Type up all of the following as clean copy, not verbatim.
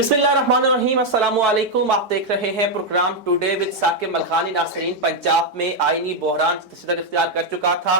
बिस्मिल्लाहिर्रहमानिर्रहीम, अस्सलामु अलैकुम। आप देख रहे हैं programme today with Saqib Malkhani. नाज़रीन, पंजाब में आईनी बहरान शिद्दत इख्तियार कर चुका था।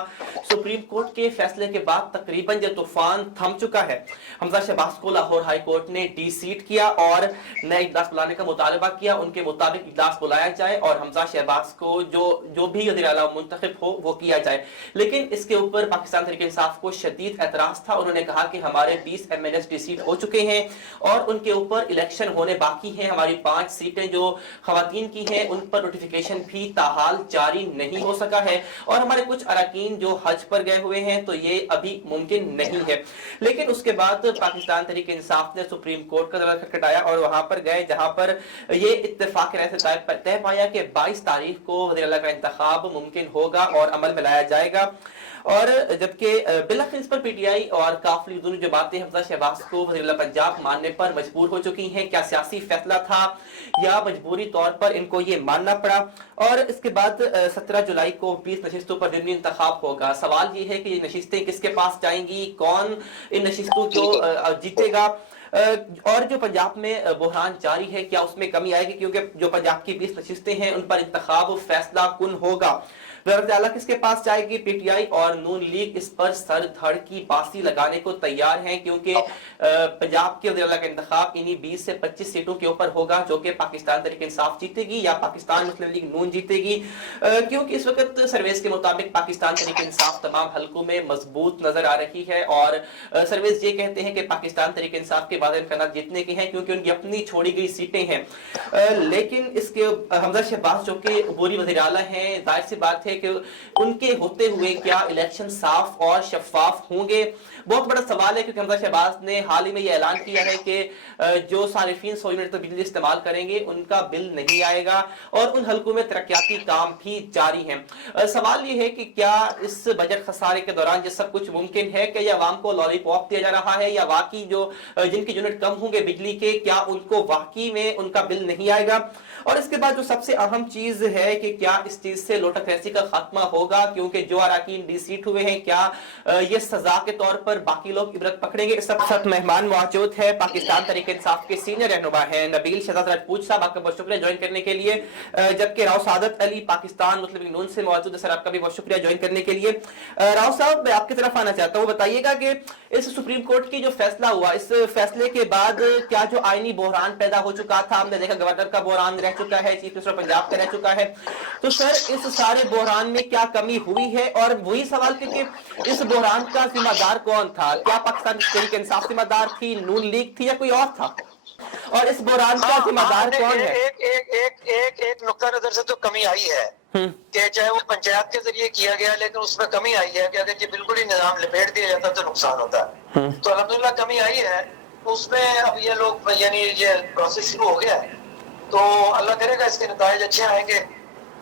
सुप्रीम कोर्ट के फैसले के बाद तकरीबन ये तूफान थम चुका है। हमजा शहबाज को लाहौर हाई कोर्ट ने डी सीट किया और नए इजलास बुलाने का मुतालबा किया। उनके मुताबिक इजलास बुलाया जाए और हमजा शहबाज को जो भी वज़ीर आला मुंतखब हो वो किया जाए। लेकिन इसके ऊपर पाकिस्तान तहरीक इंसाफ को शदीद एतराज़ था। उन्होंने कहा कि हमारे 20 MNS डी सीट हो चुके हैं और उनके ऊपर इलेक्शन होने बाकी हैं। हमारी 5 सीटें जो खवातीन की हैं उन पर नोटिफिकेशन भी ताहाल जारी नहीं हो सका है और हमारे कुछ अरकान जो हज पर गए हुए हैं तो ये अभी मुमकिन नहीं है। लेकिन उसके बाद पाकिस्तान तहरीक इंसाफ ने सुप्रीम कोर्ट का दरवाजा खटखटाया और वहां पर गए जहां पर ये इत्तेफाक राय से तय पाया कि 22 तारीख को वज़ीर आला का इंतखाब मुमकिन होगा और अमल में लाया जाएगा। और जबकि बिलखिर इस पर पीटीआई और काफली दोनों जमातें हमजा शहबाज को वज़ीर आला पंजाब मानने पर मजबूर हो चुकी हैं। क्या सियासी फैसला था या मजबूरी तौर पर इनको ये मानना पड़ा? और इसके बाद 17 जुलाई को 20 नशिस्तों पर ज़िमनी इंतखाब होगा। सवाल ये है कि ये नशिस्तें किसके पास जाएंगी, कौन इन नशिस्तों को जीतेगा और जो पंजाब में बहरान जारी है क्या उसमें कमी आएगी? क्योंकि जो पंजाब की 20 नशिस्तें हैं उन पर इंतखाब फैसला कुन होगा। वज़ीर आला किसके पास जाएगी? पीटीआई और नून लीग इस पर सर धड़ की बासी लगाने को तैयार हैं क्योंकि पंजाब के वज़ीर आला का इंतखाब इन्हीं 20 से 25 सीटों के ऊपर होगा जो कि पाकिस्तान तहरीक इंसाफ जीतेगी या पाकिस्तान मुस्लिम लीग नून जीतेगी। क्योंकि इस वक्त सर्वेस के मुताबिक पाकिस्तान तहरीक इंसाफ तमाम हलकों में मजबूत नजर आ रही है और सर्वेस ये कहते हैं कि पाकिस्तान तहरीक इंसाफ के बाद इम्कान जीतने के हैं क्योंकि उनकी अपनी छोड़ी गई सीटें हैं। लेकिन इसके हमजा शहबाज जो कि अबूरी वज़ीर आला हैं, जाहिर सी बात है कि उनके होते हुए क्या इलेक्शन साफ और शफाफ होंगे? बहुत बड़ा सवाल है क्योंकि हमजा शहबाज ने हाल ही में ये ऐलान किया है कि जो सारिफीन 100 यूनिट तक बिजली इस्तेमाल करेंगे उनका बिल नहीं आएगा और उन हलकों में तरक्याती काम भी जारी हैं। सवाल ये है कि क्या इस बजट खसारे के दौरान ये सब कुछ मुमकिन है कि अवाम को लॉलीपॉप दिया जा रहा है या वाकई जो जिनकी यूनिट कम होंगे बिजली के क्या उनको वाकई में उनका बिल नहीं आएगा? और इसके बाद जो सबसे अहम चीज है कि क्या इस चीज से लोटाफेसी का खात्मा होगा क्योंकि जो अरकान डी सीट हुए हैं क्या ये सजा के तौर पर बाकी लोग इबरत पकड़ेंगे? इस सब मेहमान मौजूद है पाकिस्तान तहरीक इंसाफ के सीनियर रहनुमा है नबील शहजाद राजपूत साहब, आपका बहुत शुक्रिया ज्वाइन करने के लिए। जबकि राव सादत अली पाकिस्तान मुस्लिम लीग नून से मौजूद है, सर आपका भी बहुत शुक्रिया ज्वाइन करने के लिए। राव साहब मैं आपकी तरफ आना चाहता हूँ, बताइएगा कि इस सुप्रीम कोर्ट की जो फैसला हुआ इस फैसले के बाद क्या जो आईनी बहरान पैदा हो चुका था, हमने देखा गवर्नर का बहरान रह चुका है, चीफ मिनिस्टर पंजाब का रह चुका है, तो सर इस सारे बहरान में क्या कमी हुई है? और वही सवाल कि इस बहरान का जिम्मेदार कौन था? क्या पाकिस्तान तहरीक इंसाफ जिम्मेदार थी, नून लीग थी या कोई और था? और इस बहरान का जिम्मेदार कौन है? एक नुक्ता नजर से तो कमी आई है कि चाहे वो पंचायत के जरिए किया गया लेकिन उसमें कमी आई है कि अगर ये बिल्कुल ही निजाम लपेट दिया जाता तो नुकसान होता है। तो अल्हम्दुलिल्लाह कमी आई है उसमें। अब ये लोग यानी ये प्रोसेस शुरू हो गया है तो अल्लाह करेगा इसके नताइज अच्छे आएंगे।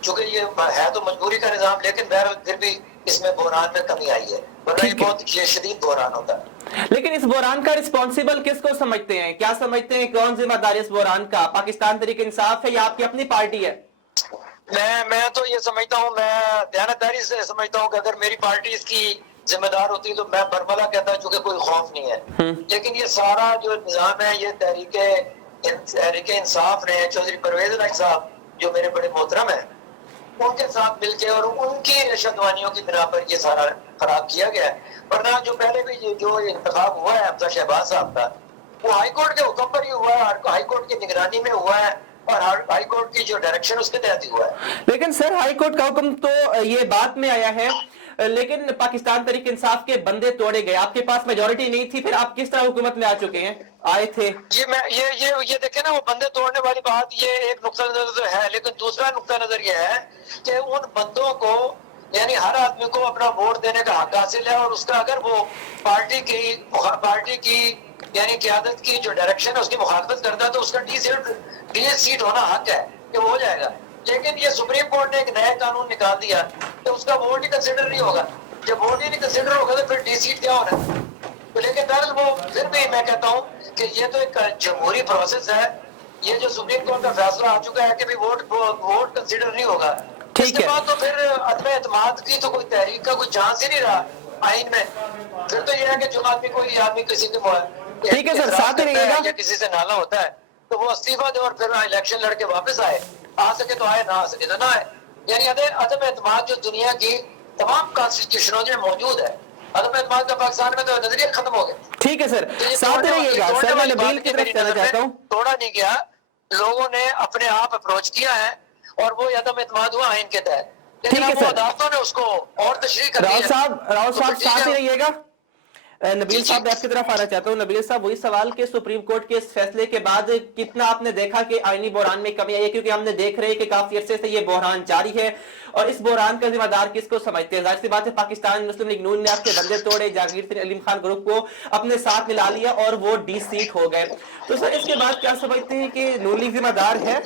चूंकि ये है तो मजबूरी का निजाम लेकिन बहरहाल फिर भी इसमें बहरान में कमी आई है, वरना ये बहुत शदीद बहरान होता है। लेकिन इस बहरान का रिस्पॉन्सिबल किसको समझते हैं? क्या समझते हैं कौन जिम्मेदार है इस बहरान का? पाकिस्तान तहरीक इंसाफ है या आपकी अपनी पार्टी है? मैं तो ये समझता हूँ, मैं दयानतदारी से समझता हूँ कि अगर मेरी पार्टी इसकी जिम्मेदार होती तो मैं बरमला कहता चूंकि कोई खौफ नहीं है। लेकिन ये सारा जो निजाम है ये तहरीक इंसाफ ने चौधरी परवेज इलाही साहब जो मेरे बड़े मोहतरम है उनके साथ मिलकर और उनकी रशदवानियों की बिना पर ये सारा खराब किया गया है। वरना जो पहले भी जो इंतखाब हुआ है हमजा शहबाज साहब का वो हाई कोर्ट के हुक्म पर ही हुआ है, हाई कोर्ट की निगरानी में हुआ है और हाई कोर्ट की जो डायरेक्शन उसके तहत ही हुआ है। लेकिन सर हाई कोर्ट का हुक्म तो ये बाद में आया है, लेकिन पाकिस्तान तहरीक इंसाफ के बंदे तोड़े गए, आपके पास मेजोरिटी नहीं थी, फिर आप किस तरह हुकूमत में आ चुके हैं? आए थे ये देखे ना वो बंदे तोड़ने वाली बात, ये एक नुक्ता नजर तो है लेकिन दूसरा नुक्ता नजर ये है कि उन बंदों को यानी हर आदमी को अपना वोट देने का हक हासिल है और उसका अगर वो पार्टी की यानी क़यादत की जो डायरेक्शन है उसकी मुखालफत करता है तो उसका डी सीट होना हक है कि वो हो जाएगा। लेकिन ये सुप्रीम कोर्ट ने एक नया कानून निकाल दिया तो उसका वोट ही कंसिडर नहीं होगा। जब वोट ही नहीं कंसिडर होगा तो फिर डी सीट क्या होना है? तो लेकिन बहरहाल वो फिर भी मैं कहता हूँ कि ये तो एक जमहूरी प्रोसेस है। ये जो सुप्रीम कोर्ट का फैसला आ चुका है कि वोट कंसिडर नहीं होगा, इसके बाद तो फिर अदम एतमाद की तो कोई तहरीक का कोई चांस ही नहीं रहा आइन में। फिर तो ये है कि जो आदमी किसी के ठीक है सर, साथ ही रहिएगा, या किसी से नाला होता है تو وہ استعفیٰ دے اور پھر الیکشن لڑ کے واپس آئے. آ سکے تو آئے, نہ آ سکے تو نہ آئے. یعنی عدم اعتماد جو دنیا کی تمام کانسٹیٹیوشنوں میں موجود ہے, عدم اعتماد کا پاکستان میں تو نظریہ ختم ہو گیا. ٹھیک ہے سر, ساتھ رہیے گا سر. میں نبیل کی طرف جانا چاہتا ہوں. توڑا نہیں گیا, لوگوں نے اپنے آپ اپروچ کیا ہے اور وہ عدم اعتماد ہوا آئین کے تحت. ٹھیک ہے سر, عدالتوں نے اس کو اور تشریح کر دی ہے. راؤ صاحب ساتھ ہی رہیے گا. نبیل صاحب میں آپ کی طرف آنا چاہتا ہوں. نبیل صاحب, وہی سوال کہ سپریم کورٹ کے اس فیصلے کے بعد کتنا آپ نے دیکھا کہ آئینی بحران میں کمی آئی ہے, کیونکہ ہم نے دیکھ رہے کہ کافی عرصے سے یہ بحران جاری ہے, اور اس بحران کا ذمہ دار کس کو سمجھتے ہیں؟ ظاہر سی بات ہے پاکستان مسلم لیگ نون نے آپ کے بندے توڑے, جہانگیر علیم خان گروپ کو اپنے ساتھ ملا لیا اور وہ ڈی سیٹ ہو گئے. تو سر اس کے بعد کیا سمجھتے ہیں کہ نون لیگ ذمہ دار ہے؟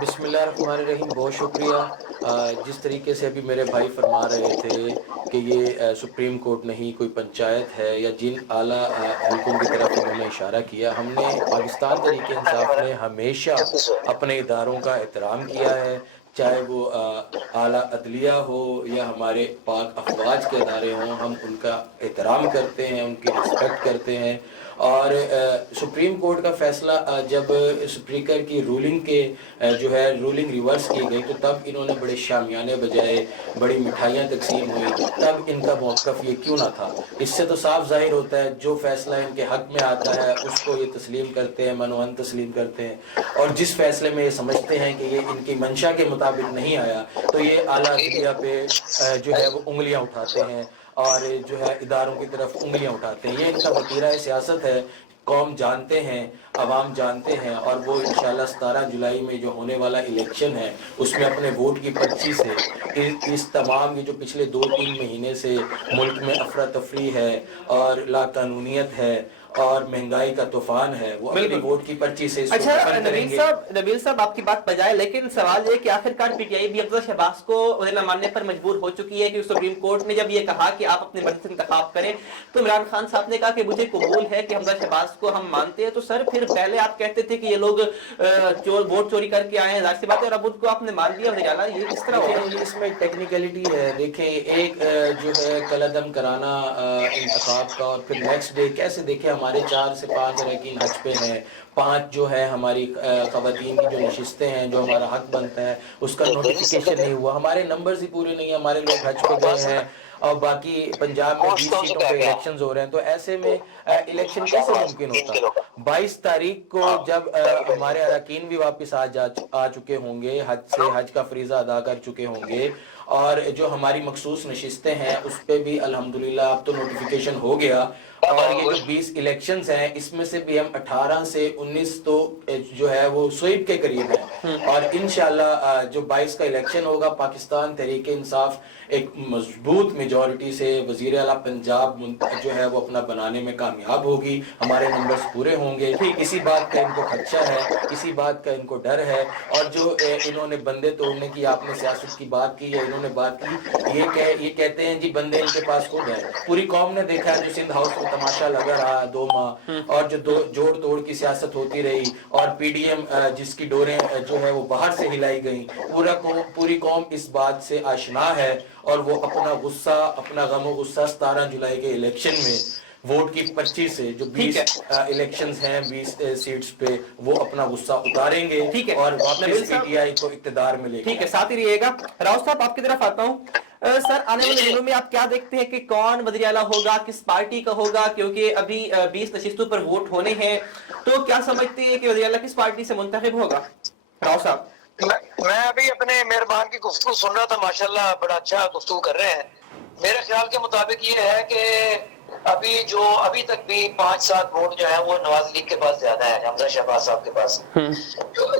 بسم اللہ الرحمن الرحیم. بہت شکریہ. جس طریقے سے ابھی میرے بھائی فرما رہے تھے کہ یہ سپریم کورٹ نہیں کوئی پنچایت ہے, یا جن اعلیٰ حلقوں کی طرف انہوں نے اشارہ کیا, ہم نے پاکستان تحریک انصاف نے ہمیشہ اپنے اداروں کا احترام کیا ہے, چاہے وہ اعلیٰ عدلیہ ہو یا ہمارے پاک افواج کے ادارے ہوں. ہم ان کا احترام کرتے ہیں, ان کی رسپیکٹ کرتے ہیں. اور سپریم کورٹ کا فیصلہ جب اسپیکر کی رولنگ کے جو ہے رولنگ ریورس کی گئی, تو تب انہوں نے بڑے شامیانے بجائے, بڑی مٹھائیاں تقسیم ہوئی, تب ان کا موقف یہ کیوں نہ تھا؟ اس سے تو صاف ظاہر ہوتا ہے جو فیصلہ ان کے حق میں آتا ہے اس کو یہ تسلیم کرتے ہیں, منوہن تسلیم کرتے ہیں, اور جس فیصلے میں یہ سمجھتے ہیں کہ یہ ان کی منشا کے مطابق نہیں آیا تو یہ اعلیٰ عدلیہ پہ جو ہے وہ انگلیاں اٹھاتے ہیں, اور جو ہے اداروں کی طرف انگلیاں اٹھاتے ہیں. یہ ان کا وتیرہ سیاست ہے. قوم جانتے ہیں, عوام جانتے ہیں, اور وہ انشاءاللہ 17 جولائی میں جو ہونے والا الیکشن ہے اس میں اپنے ووٹ کی پرچی سے اس تمام یہ جو پچھلے 2-3 مہینے سے ملک میں افراتفری ہے اور لا قانونیت ہے اور مہنگائی کا طوفان ہے, وہ اپنی ووٹ کی پرچی سے اس کو ختم کریں گے. نبیل صاحب آپ کی بات بجائے, لیکن سوال یہ کہ آخرکار پی ٹی آئی بھی افضل شہباز کو عہدے نہ ماننے پر مجبور ہو چکی ہے, کہ سپریم کورٹ نے جب یہ کہا کہ آپ اپنے مرضی سے انتخاب کریں, تو عمران خان صاحب نے کہا کہ مجھے قبول ہے کہ حمزہ شہباز کو ہم مانتے ہیں. تو سر پھر پہلے آپ کہتے تھے کہ یہ لوگ ووٹ چوری کر کے آئے ہیں, ظاہر سی بات ہے, اور اب ان کو آپ نے مان لیا وزیر اعلیٰ, یہ کس طرح ہو گیا؟ اس میں ٹیکنیکلٹی ہے. دیکھیں, ایک جو ہے کلعدم کرانا انتخاب کا, اور پھر نیکسٹ ڈے کیسے دیکھیں ہمارے 4 سے 5 اراکین حج پہ ہیں, 5 جو ہے ہماری خواتین کی جو نشستیں ہیں, جو ہمارا حق بنتا ہے اس کا نوٹیفیکیشن نہیں ہوا, ہمارے نمبرز ہی پورے نہیں ہیں, ہمارے لوگ حج پہ گئے ہیں, اور باقی پنجاب میں 20 سیٹوں پہ الیکشنز ہو رہے ہیں. تو ایسے میں الیکشن کیسے ممکن ہوتا؟ 22 تاریخ کو جب ہمارے اراکین بھی واپس آ چکے ہوں گے, حج کا فریضہ ادا کر چکے ہوں گے, اور جو ہماری مخصوص نشستیں ہیں اس پہ بھی الحمدللہ اب تو نوٹیفیکیشن ہو گیا, اور یہ جو 20 الیکشنز ہیں اس میں سے بھی ہم 18 سے 19 تو جو ہے وہ سویپ کے قریب ہیں, اور انشاءاللہ جو 22 کا الیکشن ہوگا, پاکستان تحریک انصاف ایک مضبوط میجورٹی سے وزیر اعلیٰ پنجاب جو ہے وہ اپنا بنانے میں کامیاب ہوگی, ہمارے نمبرز پورے ہوں گے. اسی بات کا ان کو خدشہ ہے, اسی بات کا ان کو ڈر ہے. اور جو انہوں نے بندے توڑنے کی آپ نے سیاست کی بات کی, یا انہوں نے بات کی, یہ کہتے ہیں جی بندے ان کے پاس خود ہیں. پوری قوم نے دیکھا ہے جو سندھ ہاؤس کو تماشا لگا رہا 2 ماہ, اور جو جوڑ توڑ کی سیاست ہوتی رہی, اور پی ڈی ایم جس کی ڈوریں جو ہے وہ باہر سے ہلائی گئیں, پوری قوم اس بات سے آشنا ہے, اور وہ اپنا غصہ, اپنا غم و غصہ 17 جولائی کے الیکشن میں ووٹ کی پرچی سے جو 20 الیکشنز ہیں 20 سیٹس پہ, وہ اپنا غصہ اتاریں گے, اور واپس پی ٹی آئی کو اقتدار میں لے گے. ٹھیک ہے, ساتھ ہی رہیے گا. راؤ صاحب آپ کی طرف آتا ہوں. سر آنے والے دنوں میں آپ کیا دیکھتے ہیں کہ کون وزیر اعلیٰ ہوگا, کس پارٹی کا ہوگا, کیونکہ ابھی 20 نشستوں پر ووٹ ہونے ہیں, تو کیا سمجھتے ہیں کہ وزیر اعلیٰ کس پارٹی سے منتخب ہوگا؟ راؤ صاحب. میں ابھی اپنے مہربان کی گفتگو سن رہا تھا, ماشاءاللہ بڑا اچھا گفتگو کر رہے ہیں. میرے خیال کے مطابق یہ ہے کہ ابھی تک بھی 5-7 ووٹ جو ہے وہ نواز لیگ کے پاس زیادہ ہے, حمزہ شہباز صاحب کے پاس,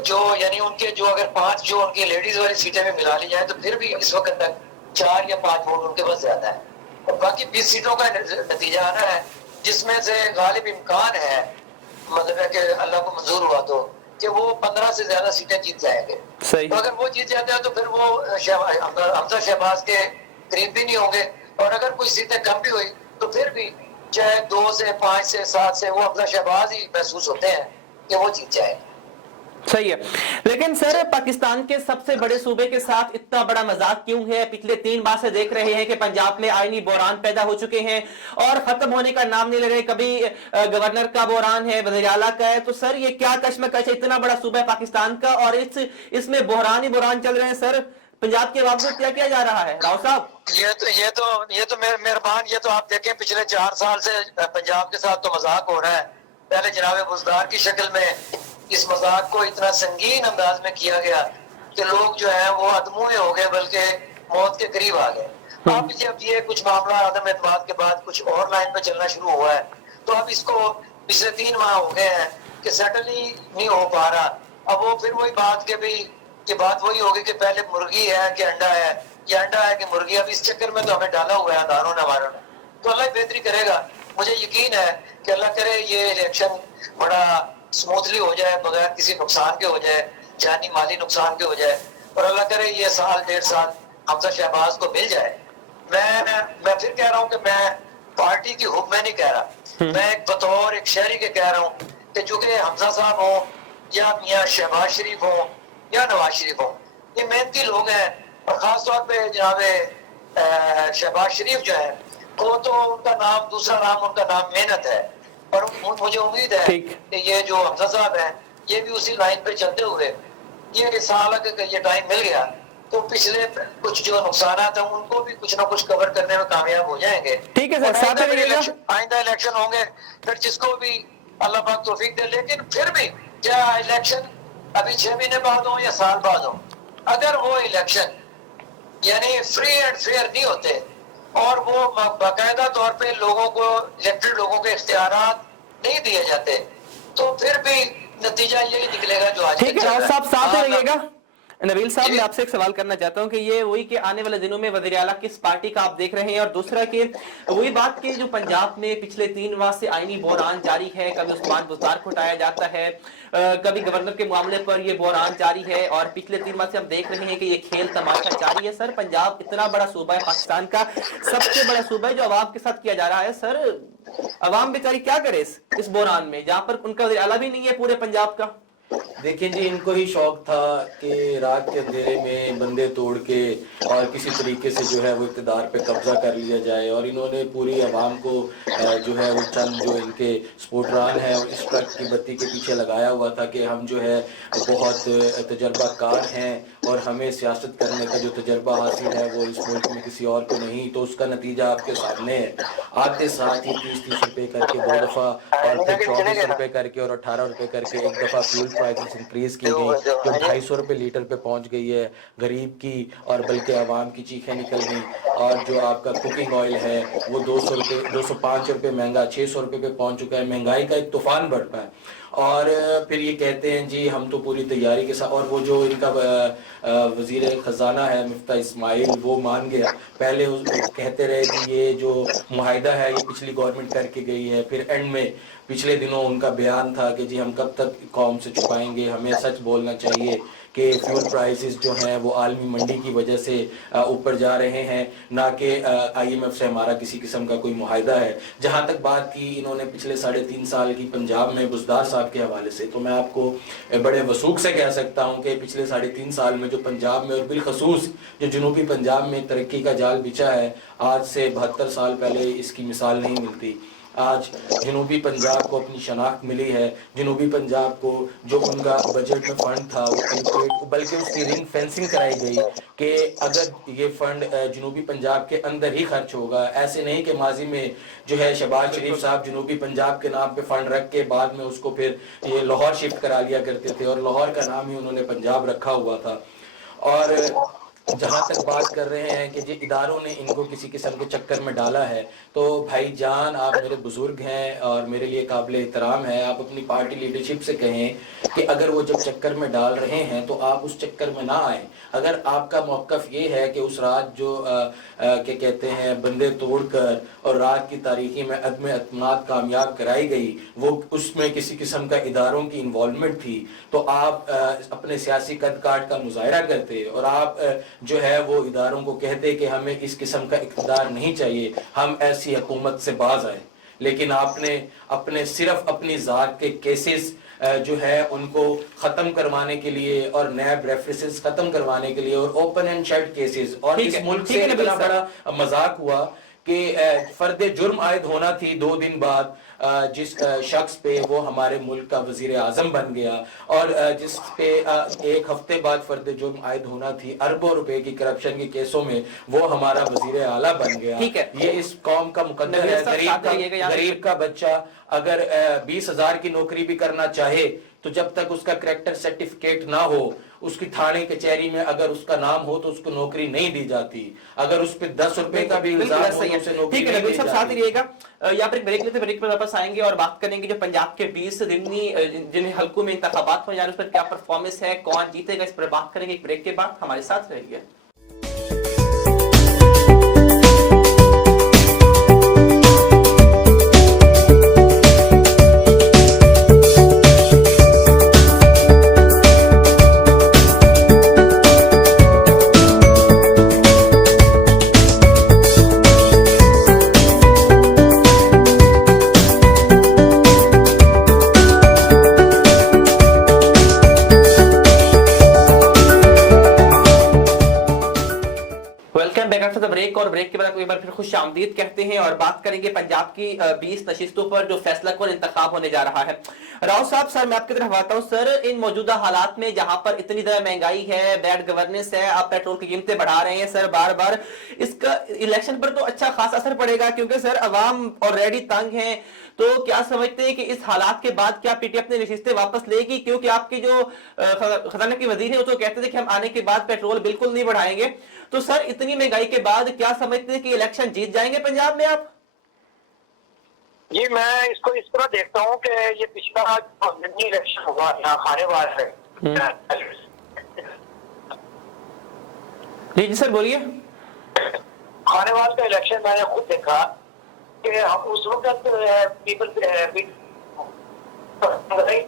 جو یعنی ان کے جو اگر 5 جو ان کی لیڈیز والی سیٹیں میں ملا لی جائیں تو پھر بھی اس وقت تک 4 یا 5 ووٹ ان کے پاس زیادہ ہے, اور باقی 20 سیٹوں کا نتیجہ آنا ہے, جس میں سے غالب امکان ہے, مطلب ہے کہ اللہ کو منظور ہوا تو, کہ وہ 15 سے زیادہ سیٹیں جیت جائیں گے. تو اگر وہ جیت جاتے ہیں تو پھر وہ حمزہ شہباز کے قریب بھی نہیں ہوں گے, اور اگر کوئی سیٹیں کم بھی ہوئی تو پھر بھی چاہے 2 سے 5 سے 7 سے وہ حمزہ شہباز ہی محسوس ہوتے ہیں کہ وہ جیت جائے. सही है, लेकिन सर पाकिस्तान के सबसे बड़े सूबे के साथ इतना बड़ा मजाक क्यों है? पिछले 3 माह से देख रहे हैं कि पंजाब में आईनी बहरान पैदा हो चुके हैं और खत्म होने का नाम नहीं ले रहे। कभी गवर्नर का बहरान है, वज़ीर आला का है, तो सर ये क्या कश्मकश है? इतना बड़ा सूबा है पाकिस्तान का और इसमें बहरान ही बहरान चल रहे हैं। सर पंजाब के बावजूद क्या किया जा रहा है? राव साहब ये तो मेहरबान, ये तो आप देखें पिछले 4 साल से पंजाब के साथ तो मजाक हो रहा है। पहले जनाब बुज़दार की शक्ल में इस मजाक को इतना संगीन अंदाज में किया गया कि लोग जो है वो अदमुए हो गए, बल्कि मौत के करीब आ गए। अब जब ये कुछ मामला आदम एतमाद के बाद कुछ और लाइन पे चलना शुरू हुआ है, तो अब इसको पिछले 3 माह हो गए हैं कि सेटल ही नहीं हो पा रहा। अब वो फिर वही बात के भी कि बात वही होगी कि पहले मुर्गी है कि अंडा है, या अंडा है कि मुर्गी। अब इस चक्कर में तो हमें डाला हुआ है अदारों ने, हमारों ने। तो अल्लाह बेहतरी करेगा। मुझे यकीन है कि अल्लाह करे ये इलेक्शन बड़ा स्मूथली हो जाए, बगैर किसी नुकसान के हो जाए, जानी माली नुकसान के हो जाए, और अल्लाह करे ये साल 1.5 साल हमजा शहबाज को मिल जाए। मैं फिर कह रहा हूँ कि मैं पार्टी की हुक्म में नहीं कह रहा, मैं एक बतौर एक शहरी के कह रहा हूँ कि चूंकि हमजा साहब हो या मियाँ शहबाज शरीफ हो या नवाज शरीफ हो, ये मेहनती लोग हैं। और खास तौर पे जनाब शहबाज शरीफ जो है वो तो उनका नाम, दूसरा नाम उनका नाम मेहनत है। और मुझे उम्मीद है कि ये जो हमजा साहब हैं ये भी उसी लाइन पे चलते हुए ये साल अगर ये टाइम मिल गया तो पिछले कुछ जो नुकसान है उनको भी कुछ ना कुछ कवर करने में कामयाब हो जाएंगे। ठीक है सर, आइंदा इलेक्शन होंगे, फिर जिसको भी अल्लाह पाक तौफीक दे। लेकिन फिर भी क्या इलेक्शन अभी 6 महीने बाद हो या साल बाद हो, अगर वो इलेक्शन यानी फ्री एंड फेयर नहीं होते और वो बाकायदा तौर पे लोगों को, इलेक्टेड लोगों के इख्तियारात नहीं दिए जाते, तो फिर भी नतीजा यही निकलेगा जो आज। ठीक है राव साहब, साथ रहिएगा। नबील साहब, मैं आपसे एक सवाल करना चाहता हूं कि ये वही कि आने वाले दिनों में वज़ीर आला किस पार्टी का आप देख रहे हैं, और दूसरा कि वही बात कि जो पंजाब में पिछले 3 माह से आईनी बहरान जारी है, कभी उस्मान बुज़दार को हटाया जाता है, कभी गवर्नर के मामले पर ये बहरान जारी है, और पिछले 3 माह से हम देख रहे हैं कि ये खेल तमाशा जारी है। सर पंजाब इतना बड़ा सूबा है, पाकिस्तान का सबसे बड़ा सूबा है, जो अवाम के साथ किया जा रहा है। सर अवाम बेचारी क्या करे इस बहरान में, जहां पर उनका वज़ीर आला भी नहीं है पूरे पंजाब का? देखिए जी, इनको ही शौक था कि रात के अंधेरे में बंदे तोड़ के और किसी तरीके से जो है वो इक़्तिदार पे कब्जा कर लिया जाए, और इन्होंने पूरी आवाम को जो है वो चंद जो इनके स्पोर्टरान है इस ट्रक की बत्ती के पीछे लगाया हुआ था कि हम जो है बहुत तजर्बाकार हैं और हमें सियासत करने का जो तजर्बा हासिल है वो इस मुल्क में किसी और को नहीं। तो उसका नतीजा आपके सामने है। आते साथ ही 30-30 रुपये करके 2 दफ़ा और फिर 24 रुपये करके और 18 रुपये करके एक दफ़ा फ्यूल प्राइसेस इंक्रीज की गई, जो 250 रुपये लीटर पे पहुंच गई है। गरीब की और बल्कि आवाम की चीखें निकल गई। और जो आपका कुकिंग ऑयल है वो 200 रुपये 205 रुपये महंगा 600 रुपये पे पहुंच चुका है। महंगाई का एक तूफान बढ़ता है। और फिर ये कहते हैं जी हम तो पूरी तैयारी के साथ, और वो जो इनका वज़ीर ख़जाना है मिफ्ता इस्माइल, वो मान गया। पहले कहते रहे कि ये जो मुआहिदा है ये पिछली गवर्नमेंट करके गई है, फिर एंड में पिछले दिनों उनका बयान था कि जी हम कब तक कौम से छुपाएंगे, हमें सच बोलना चाहिए कि फ्यूल प्राइसेस जो हैं वो आलमी मंडी की वजह से ऊपर जा रहे हैं, ना कि IMF से हमारा किसी किस्म का कोई मुआहिदा है। जहाँ तक बात की इन्होंने पिछले 3.5 साल की पंजाब में बुज़दार साहब के हवाले से, तो मैं आपको बड़े वसूख से कह सकता हूँ कि पिछले 3.5 साल में जो पंजाब में और बिलखसूस जो जनूबी पंजाब में तरक्की का जाल बिछा है, आज से 72 साल पहले इसकी मिसाल नहीं मिलती। आज जनूबी पंजाब को अपनी शनाख्त मिली है। जनूबी पंजाब को जो उनका बजट में फ़ंड था वो बल्कि उसकी रिंग फेंसिंग कराई गई कि अगर ये फ़ंड जनूबी पंजाब के अंदर ही खर्च होगा। ऐसे नहीं कि माजी में जो है शहबाज शरीफ साहब जनूबी पंजाब के नाम पे फ़ंड रख के बाद में उसको फिर ये लाहौर शिफ्ट करा लिया करते थे, और लाहौर का नाम ही उन्होंने पंजाब रखा हुआ था। और जहाँ तक बात कर रहे हैं कि जी इदारों ने इनको किसी किस्म के चक्कर में डाला है, तो भाई जान आप मेरे बुजुर्ग हैं और मेरे लिए काबिल एहतराम है। आप अपनी पार्टी लीडरशिप से कहें कि अगर वो जब चक्कर में डाल रहे हैं तो आप उस चक्कर में ना आए। अगर आपका मौक़िफ़ ये है कि उस रात जो क्या कहते हैं बंदे तोड़कर और रात की तारीखी में अदम एतमाद कामयाब कराई गई, वो उसमें किसी किस्म का इदारों की इन्वॉल्वमेंट थी, तो आप अपने सियासी कद काट का मुजाहरा करते और आप जो है वो इदारों को कहते कि हमें इस किस्म का इक़्तिदार नहीं चाहिए, हम ऐसी हुकूमत से बाज आए। लेकिन आपने अपने सिर्फ अपनी ज़ात के केसेस जो है उनको ख़त्म करवाने के लिए और नैब रेफरेंसेस ख़त्म करवाने के लिए और ओपन एंड शट केसेस, और इस मुल्क से इतना बड़ा मजाक हुआ कि फर्द जुर्म आयद होना थी 2 दिन बाद जिस शख्स पे वो हमारे मुल्क का वजीर आजम बन गया, और जिस पे 1 हफ्ते बाद फर्द जुर्म आयद होना थी अरबों रुपए की करप्शन के केसों में, वो हमारा वजीर आला बन गया। ये इस कौम का मुकद्दर है। गरीब का बच्चा अगर 20,000 की नौकरी भी करना चाहे तो जब तक उसका करेक्टर सर्टिफिकेट ना हो, उसकी थाने कचहरी में अगर उसका नाम हो तो उसको नौकरी नहीं दी जाती। अगर उस पे 10 रुपए का भी इल्जाम हो तो उसे नौकरी नहीं दी जाती। साथ ही रहिएगा, यहाँ पर ब्रेक लेते, ब्रेक पर वापस आएंगे और बात करेंगे जो पंजाब के 20 जिन हल्कों में इंतखाबात होने जा रहे हैं उस पर क्या परफॉर्मेंस है, कौन जीतेगा, इस पर बात करेंगे एक ब्रेक के बाद। हमारे साथ रहिए। ब्रेक और ब्रेक के बाद एक बार फिर खुश आमदीद कहते हैं और बात करेंगे पंजाब की 20 नशिस्तों पर जो फैसला कौन इंतखाब होने जा रहा है। राव साहब, सर मैं आपकी तरफ आता हूं। सर, इन मौजूदा हालात में जहां पर इतनी ज्यादा महंगाई है, बैड गवर्नेंस है, आप पेट्रोल की कीमतें बढ़ा रहे हैं सर बार बार, इसका इलेक्शन पर तो अच्छा खासा असर पड़ेगा क्योंकि सर अवाम ऑलरेडी तंग है। तो क्या समझते हैं कि इस हालात के बाद क्या पीटी अपनी नशिस्तें वापस लेगी? क्योंकि आपके जो खजाना के वजीर है वो तो कहते थे कि हम आने के बाद पेट्रोल बिल्कुल नहीं बढ़ाएंगे। तो सर इतनी महंगाई के बाद क्या समझते हैं कि इलेक्शन जीत जाएंगे पंजाब में आप? जी, मैं इसको इस तरह देखता हूँ कि ये पिछला मिनी इलेक्शन हुआ यहाँ खानेवाल है। जी सर बोलिए। खानेवाल का इलेक्शन मैंने खुद देखा कि हम उस वक्त पीपल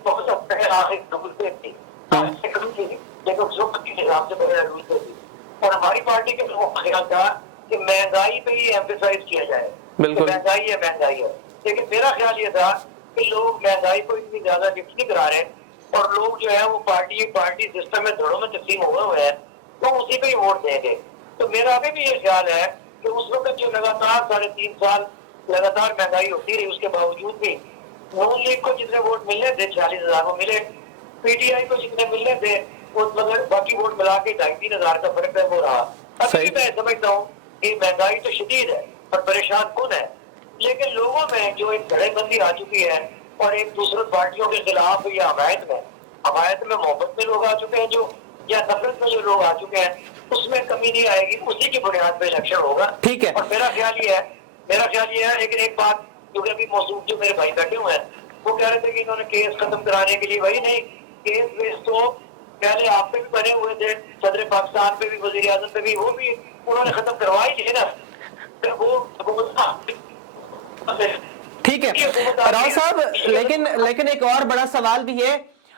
बहुत लेकिन उस वक्त के हिसाब से बड़े थी और हमारी पार्टी के लोगों का ख्याल था कि महंगाई पे ही एम्फेसाइज किया जाए। महंगाई है महंगाई है, लेकिन मेरा ख्याल ये था कि लोग महंगाई को इतनी ज्यादा लिफ्ट नहीं करा रहे और लोग जो है वो पार्टी सिस्टम में धड़ों में तस्लीम हुए हैं तो उसी पे ही वोट देंगे। तो मेरा अभी भी ये ख्याल है कि उस वक्त जो लगातार 3.5 साल लगातार महंगाई होती रही उसके बावजूद भी नून लीग को जितने वोट मिलने थे 46,000 को मिले, पीटीआई को जितने मिलने थे मगर बाकी वोट मिला के 2,500-3 हजार का फर्क है वो रहा। अभी मैं समझता हूँ कि महंगाई तो शदीद है और परेशान कौन है, लेकिन लोगों में जो एक धड़ेबंदी आ चुकी है और एक दूसरे पार्टियों के खिलाफ या हमायत में मोहब्बत में लोग आ चुके हैं जो या नफरत में जो लोग आ चुके हैं उसमें कमी नहीं आएगी, उसी की बुनियाद पे इलेक्शन होगा। ठीक है। और मेरा ख्याल ये है लेकिन एक बात क्योंकि अभी मौजूद जो मेरे भाई बैठे हुए हैं वो कह रहे थे कि इन्होंने केस खत्म कराने के लिए, वही नहीं, केस वेस तो पहले आप पे भी बने हुए थे, सदर पाकिस्तान पे भी, वजीर आजम पे भी, वो भी उन्होंने खत्म करवा ही लिए ना। ठीक है राव साहब, लेकिन एक और बड़ा सवाल भी है।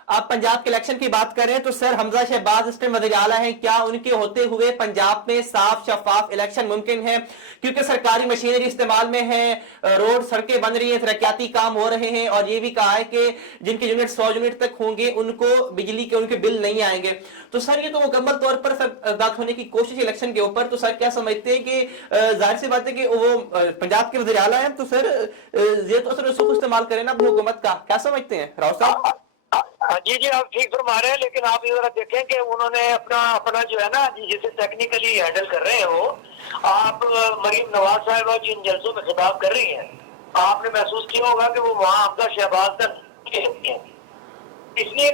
आप पंजाब के इलेक्शन की बात करें तो सर हमजा शहबाज इस टाइम वज़ीर आला हैं, क्या उनके होते हुए पंजाब में साफ शफाफ इलेक्शन मुमकिन है? क्योंकि सरकारी मशीनरी इस्तेमाल में है, रोड सड़कें बन रही हैं, तरक्याती काम हो रहे हैं और ये भी कहा है कि जिनके यूनिट 100 यूनिट तक होंगे उनको बिजली के उनके बिल नहीं आएंगे। तो सर ये तो मुकम्मल तौर पर बात होने की कोशिश इलेक्शन के ऊपर। तो सर क्या समझते हैं कि जाहिर सी बात है कि वो पंजाब के वज़ीर आला हैं, तो सर ये तो सर उसको इस्तेमाल करें ना अपनी हुकूमत का, क्या समझते हैं राव साहब? जी आप ठीक फरमा रहे हैं, लेकिन आप जरा देखें कि उन्होंने अपना जो है ना जिसे टेक्निकली हैंडल कर रहे हैं वो, आप मरीम नवाज साहिबा जिन जलसों में खिताब कर रही हैं, आपने महसूस किया होगा कि वो वहाँ हमजा शहबाज का इसलिए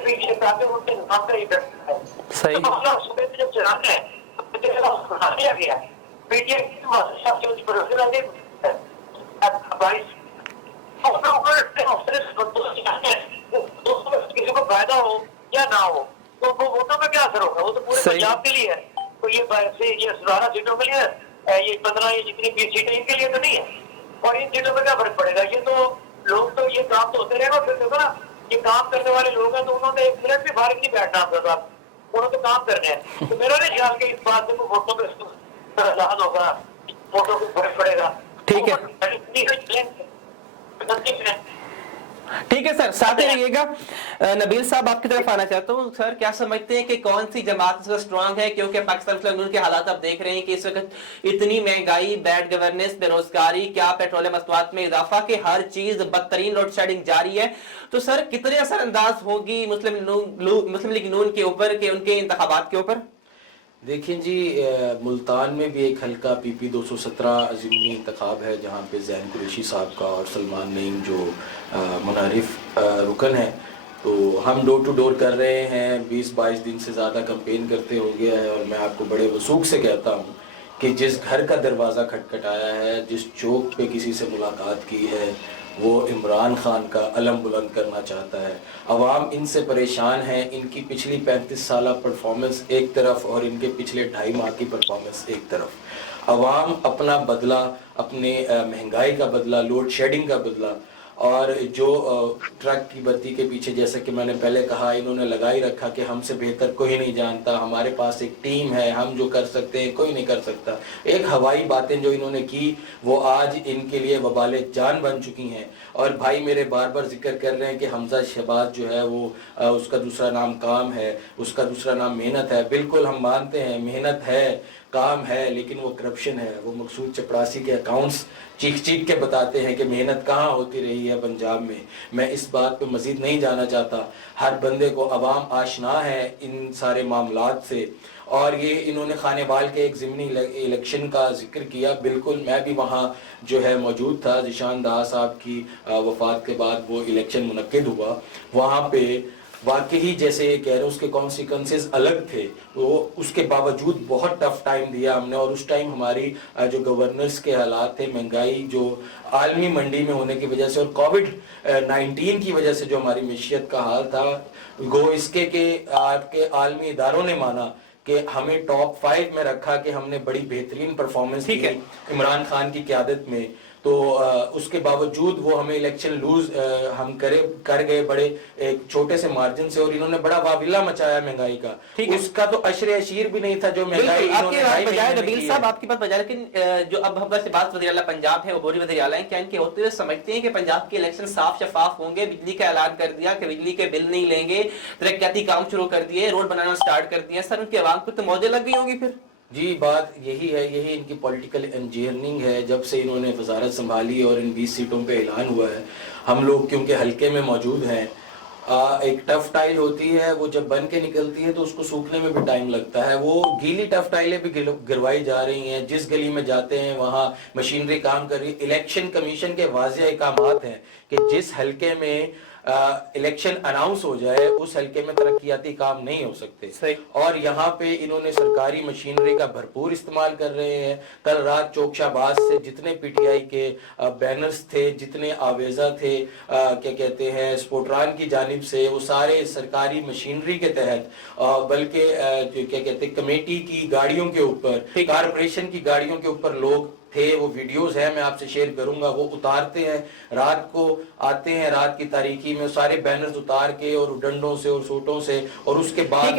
पीछे ताकि उनके नाम का इफेक्ट है। सही सुबह से जब चलाना है गया किसी को फायदा हो या ना हो तो वो वोटों पे क्या असर होगा? वो तो पूरे पंजाब के लिए है। तो ये 17 सीटों के लिए, ये 15 ये जितनी 20 सीटें इनके लिए तो नहीं है। और इन सीटों पे क्या फर्क पड़ेगा? ये तो लोग तो ये काम तो होते रहेगा। फिर देखो ना, ये काम करने वाले लोग हैं तो उन्होंने 1 मिनट भी फारिग नहीं बैठना होगा, उन्होंने तो काम करने हैं। तो मेरा नहीं ख्याल कि इस बात से वोटों पे लाभ होगा, वोटों पे फर्क पड़ेगा। ठीक है ٹھیک ہے سر، ساتھ رہیے گا. نبیل صاحب آپ کی طرف آنا چاہتا ہوں. سر کیا سمجھتے ہیں کہ کون سی جماعت اس اسٹرانگ ہے؟ کیونکہ پاکستان مسلم لیگ کے حالات آپ دیکھ رہے ہیں کہ اس وقت اتنی مہنگائی، بیڈ گورننس، بے روزگاری، کیا پیٹرولیم مصنوعات میں اضافہ، کہ ہر چیز بدترین لوڈ شیڈنگ جاری ہے. تو سر کتنے اثر انداز ہوگی مسلم لیگ نون کے اوپر، کہ ان کے انتخابات کے اوپر؟ دیکھیں جی، ملتان میں بھی ایک حلقہ PP 217 ضمنی انتخاب ہے جہاں پہ زین قریشی صاحب کا اور سلمان نعیم جو منحرف رکن ہے، تو ہم ڈور ٹو ڈور کر رہے ہیں. 20-22 دن سے زیادہ کمپین کرتے ہو گیا ہے، اور میں آپ کو بڑے وثوق سے کہتا ہوں کہ جس گھر کا دروازہ کھٹکھٹایا ہے، جس چوک پہ کسی سے ملاقات کی ہے، وہ عمران خان کا علم بلند کرنا چاہتا ہے. عوام ان سے پریشان ہیں. ان کی پچھلی 35 سالہ پرفارمنس ایک طرف اور ان کے پچھلے 2.5 ماہ کی پرفارمنس ایک طرف. عوام اپنا بدلہ، اپنے مہنگائی کا بدلہ، لوڈ شیڈنگ کا بدلہ، اور جو ٹرک کی بتی کے پیچھے، جیسا کہ میں نے پہلے کہا، انہوں نے لگائی رکھا کہ ہم سے بہتر کوئی نہیں جانتا، ہمارے پاس ایک ٹیم ہے، ہم جو کر سکتے ہیں کوئی نہیں کر سکتا. ایک ہوائی باتیں جو انہوں نے کی وہ آج ان کے لیے وبال جان بن چکی ہیں. اور بھائی میرے بار بار ذکر کر رہے ہیں کہ حمزہ شہباز جو ہے وہ اس کا دوسرا نام کام ہے، اس کا دوسرا نام محنت ہے. بالکل ہم مانتے ہیں محنت ہے، کام ہے، لیکن وہ کرپشن ہے. وہ مقصود چپڑاسی کے اکاؤنٹس چیخ چیخ کے بتاتے ہیں کہ محنت کہاں ہوتی رہی ہے پنجاب میں. میں اس بات پہ مزید نہیں جانا چاہتا. ہر بندے کو عوام آشنا ہے ان سارے معاملات سے. اور یہ انہوں نے خانے وال کے ایک ضمنی الیکشن کا ذکر کیا. بالکل میں بھی وہاں جو ہے موجود تھا. ذیشان دہا صاحب کی وفات کے بعد وہ الیکشن منعقد ہوا. وہاں پہ واقعی جیسے یہ کہہ رہے ہیں اس کے کانسیکوینسز الگ تھے، وہ اس کے باوجود بہت ٹف ٹائم دیا ہم نے. اور اس ٹائم ہماری جو گورننس کے حالات تھے، مہنگائی جو عالمی منڈی میں ہونے کی وجہ سے، اور کووڈ-19 کی وجہ سے جو ہماری معیشت کا حال تھا، گو اس کے کہ آپ کے عالمی اداروں نے مانا کہ ہمیں ٹاپ 5 میں رکھا کہ ہم نے بڑی بہترین پرفارمنس کی عمران خان کی قیادت میں. تو اس کے باوجود وہ ہمیں الیکشن لوز ہم کر گئے بڑے ایک چھوٹے سے مارجن سے. اور انہوں نے بڑا واویلا مچایا مہنگائی کا. اس کا تو عشر اشیر بھی نہیں تھا جو مہنگائی انہوں نے بجائے. نبیل صاحب آپ کی بات بجائے، لیکن جو اب ہم سے بات وزیر اعلیٰ پنجاب ہے، عبوری وزیر اعلیٰ ہیں، کیا ان کے ہوتے ہوئے سمجھتے ہیں کہ پنجاب کے الیکشن صاف شفاف ہوں گے؟ بجلی کا اعلان کر دیا کہ بجلی کے بل نہیں لیں گے، ترقیاتی کام شروع کر دیے، روڈ بنانا سٹارٹ کر دیا. سر ان کے عوام کو تو موجیں لگ گئی ہوں گی پھر؟ جی بات یہی ہے، یہی ان کی پولیٹیکل انجینئرنگ ہے. جب سے انہوں نے وزارت سنبھالی اور ان 20 سیٹوں پہ اعلان ہوا ہے، ہم لوگ کیونکہ حلقے میں موجود ہیں، ایک ٹف ٹائل ہوتی ہے، وہ جب بن کے نکلتی ہے تو اس کو سوکھنے میں بھی ٹائم لگتا ہے. وہ گیلی ٹف ٹائلیں بھی گروائی جا رہی ہیں. جس گلی میں جاتے ہیں وہاں مشینری کام کر رہی ہے. الیکشن کمیشن کے واضح احکامات ہیں کہ جس حلقے میں الیکشن اناؤنس ہو جائے اس حلقے میں ترقیاتی کام نہیں ہو سکتے. اور یہاں پہ انہوں نے سرکاری مشینری کا بھرپور استعمال کر رہے ہیں. کل رات چوک شہباز سے جتنے PTI کے بینرز تھے، جتنے آویزہ تھے، کیا کہتے ہیں، سپورٹران کی جانب سے، وہ سارے سرکاری مشینری کے تحت، بلکہ کیا کہتے ہیں کمیٹی کی گاڑیوں کے اوپر، کارپوریشن کی گاڑیوں کے اوپر لوگ تھے. وہ ویڈیوز ہیں، میں آپ سے شیئر کروں گا. وہ اتارتے ہیں، رات کو آتے ہیں، رات کی تاریکی میں سارے بینرز اتار کے اور ڈنڈوں سے اور سوٹوں سے. اور اس کے بعد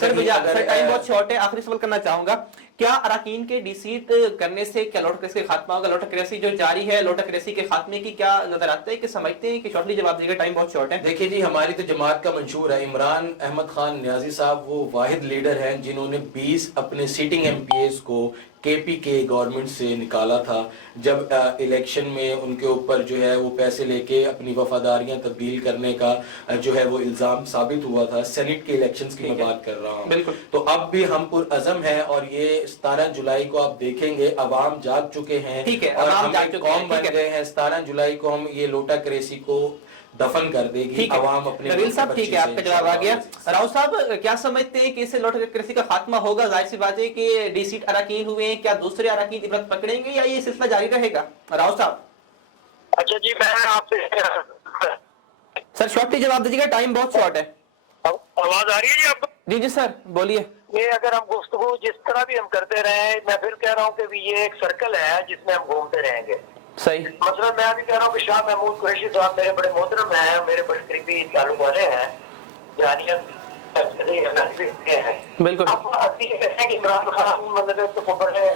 سر ٹائم بہت شارٹ ہے، آخری سوال کرنا چاہوں گا. کیا اراکین کے ڈی سیٹ کرنے سے کیا لوٹکریسی کا خاتمہ ہوگا؟ لوٹکریسی جو جاری ہے، لوٹکریسی کے خاتمے کی کیا نظر آتا ہے کہ سمجھتے ہیں کہ شارٹلی جواب دیجیے گا، ٹائم بہت شارٹ ہے. دیکھیں جی، ہماری تو جماعت کا منشور ہے. عمران احمد خان نیازی صاحب وہ واحد لیڈر ہیں جنہوں نے 20 اپنے سیٹنگ MPs کو KPK گورنمنٹ سے نکالا تھا. جب الیکشن میں ان کے اوپر جو ہے وہ پیسے لے کے اپنی وفاداریاں تبدیل کرنے کا جو ہے وہ الزام ثابت ہوا تھا. سینٹ کے الیکشنز کی میں بات کر رہا ہوں. تو اب بھی ہم پرعزم ہیں، اور یہ 17 جولائی کو آپ دیکھیں گے عوام جاگ چکے ہیں اور ہم ایک قوم بن گئے ہیں. 17 جولائی کو ہم یہ لوٹا کریسی کو دفن کر دے گی عوام اپنے. نبیل صاحب ٹھیک ہے، آپ کا جواب آ گیا. راؤ صاحب کیا سمجھتے ہیں کہ اس سے لوٹکریسی کا خاتمہ ہوگا؟ ظاہر سی بات ہے کہ ڈی سیٹ اراکین ہوئے ہیں، کیا دوسرے اراکین عبرت پکڑیں گے یا یہ سلسلہ جاری رہے گا؟ راؤ صاحب. اچھا جی، میں آپ سے سر شارٹلی جواب دیجیے گا، ٹائم بہت شارٹ ہے. آواز آ رہی ہے جی آپ کو؟ جی جی سر بولیے. یہ اگر ہم گفتگو جس طرح بھی ہم کرتے رہے، میں پھر کہہ رہا ہوں کہ یہ ایک سرکل ہے جس میں ہم گھومتے رہیں گے. صحیح. مثلا میں ابھی کہہ رہا ہوں کہ شاہ محمود قریشی صاحب میرے بڑے محترم ہیں، میرے بڑے قریبی تعلق والے ہیں، بالکل. اب ابھی یہ کہتے ہیں کہ عمران خان مطلب تو بڑے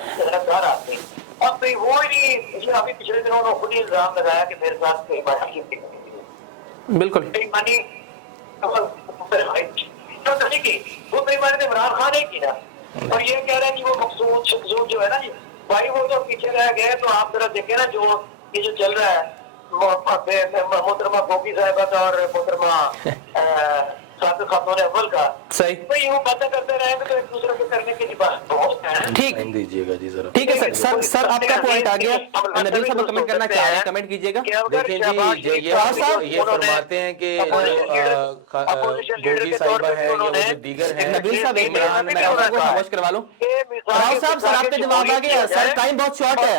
دار آدمی. اب وہی ابھی پچھلے دنوں نے خود ہی الزام لگایا کہ میرے ساتھ کوئی بات کی. बिल्कुल बेईमानी तो नहीं की, वो बेईमानी तो इमरान खान ने की ना। और ये कह रहे हैं कि वो मकसूद शकसूद जो है ना जी, भाई वो तो पीछे रह गए। तो आप जरा देखें ना जो ये जो चल रहा है मोहतरमा गोगी साहिबा और मोहतरमा साबिक खातून अव्वल का, सही भाई वो बातें करते रहेंगे तो एक दूसरे को करने के लिए बात बहुत है। ठीक टाइम दीजिएगा जी जरा। ठीक है सर आपका पॉइंट आ गया। नबील साहब कमेंट करना चाह रहे हैं, कमेंट कीजिएगा। देखें जी ये फरमाते हैं कि जो गोगी साहिबा है या वो जो दीगर है नबील साहब एक इमरान मिनट मैं आपको खामोश करवा लूं। राव साहब सर आपका जवाब आ गया सर, टाइम बहुत शॉर्ट है।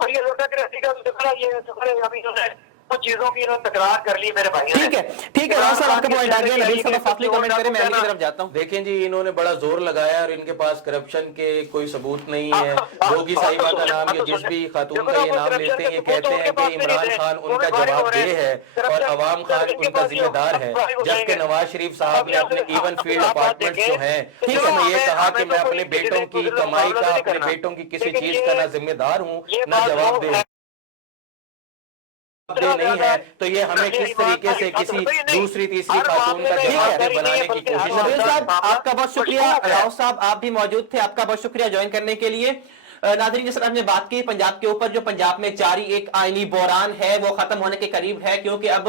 और ये लोटा की रस्सी का ये अभी जो है कुछ चीजों की तकरार कर ली मेरे भाई। ठीक है राव साहब आपका पॉइंट आ गया। नबील साहब फासली कमेंट करें, मैं अली की तरफ जाता हूं। देखें जी इन्होंने बड़ा जोर लगाया और इनके पास करप्शन के कोई सबूत नहीं है। गोगी साहिबा का नाम या जिस भी खातून का ये नाम लेते हैं, ये कहते हैं कि इमरान खान उनका जवाबदेह है और अवाम खान उनका जिम्मेदार है, जबकि नवाज शरीफ साहब ने अपने इवन फील्ड अपार्टमेंट जो है उसमें ये कहा कि मैं अपने बेटों की कमाई का, अपने बेटों की किसी चीज का ना जिम्मेदार हूँ ना जवाबदेह नहीं है। तो ये हमें किस तरीके से किसी दूसरी तीसरी खातून का जवाबदेह बनाने की कोशिश नबील कर रहे साहब हैं। आपका बहुत शुक्रिया। राव साहब आप भी मौजूद थे, आपका बहुत शुक्रिया ज्वाइन करने के लिए। नाज़रीन जैसे हमने बात की पंजाब के ऊपर, जो पंजाब में जारी एक आईनी बहरान है वो खत्म होने के करीब है, क्योंकि अब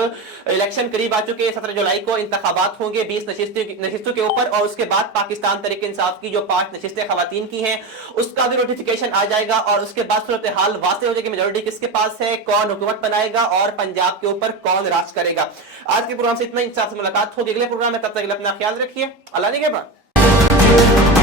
इलेक्शन करीब आ चुके हैं। 17 जुलाई को इंतखाबात होंगे 20 नशिस्तों के ऊपर, और उसके बाद पाकिस्तान तहरीक इंसाफ की जो 5 नशिस्तें खवातीन की हैं उसका भी नोटिफिकेशन आ जाएगा, और उसके बाद सूरत हाल वाज़ेह हो जाएगी मेजोरिटी किसके पास है, कौन हुकूमत बनाएगा और पंजाब के ऊपर कौन राज करेगा। आज के प्रोग्राम से इतना ही, इंसाफ से मुलाकात होगी अगले प्रोग्राम में, तब तक अपना ख्याल रखिए। अल्लाह निगहबान।